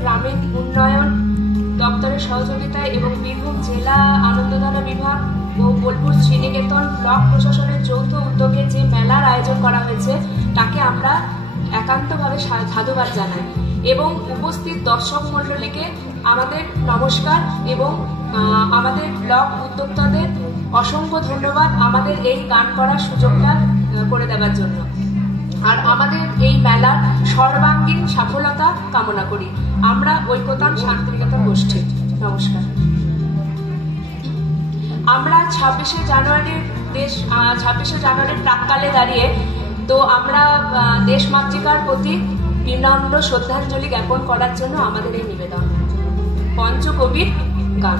গ্রামীণ উন্নয়ন দপ্তরের সহযোগিতায় এবং বীরভূম জেলা আনন্দধারা বিভাগ ও বোলপুর শ্রীনিকেতন ব্লক প্রশাসনের যৌথ উদ্যোগে যে মেলার আয়োজন করা হয়েছে তাকে আমরা একান্তভাবে সাধুবাদ জানাই এবং উপস্থিত দর্শক মণ্ডলীকে আমাদের নমস্কার এবং আমাদের ব্লক উদ্যোক্তাদের অসংখ্য ধন্যবাদ আমাদের এই গান করার সুযোগটা করে দেওয়ার জন্য। আর আমাদের এই মেলার সর্বাঙ্গীন সফলতা কামনা করি। আমরা ঐক্যতান শান্তিনিকেতন গোষ্ঠী। নমস্কার। আমরা 26শে জানুয়ারির প্রাক্কালে দাঁড়িয়ে তো আমরা দেশমাতৃকার প্রতি বিনম্র শ্রদ্ধাঞ্জলি জ্ঞাপন করার জন্য আমাদের এই নিবেদন। পঞ্চকবির গান।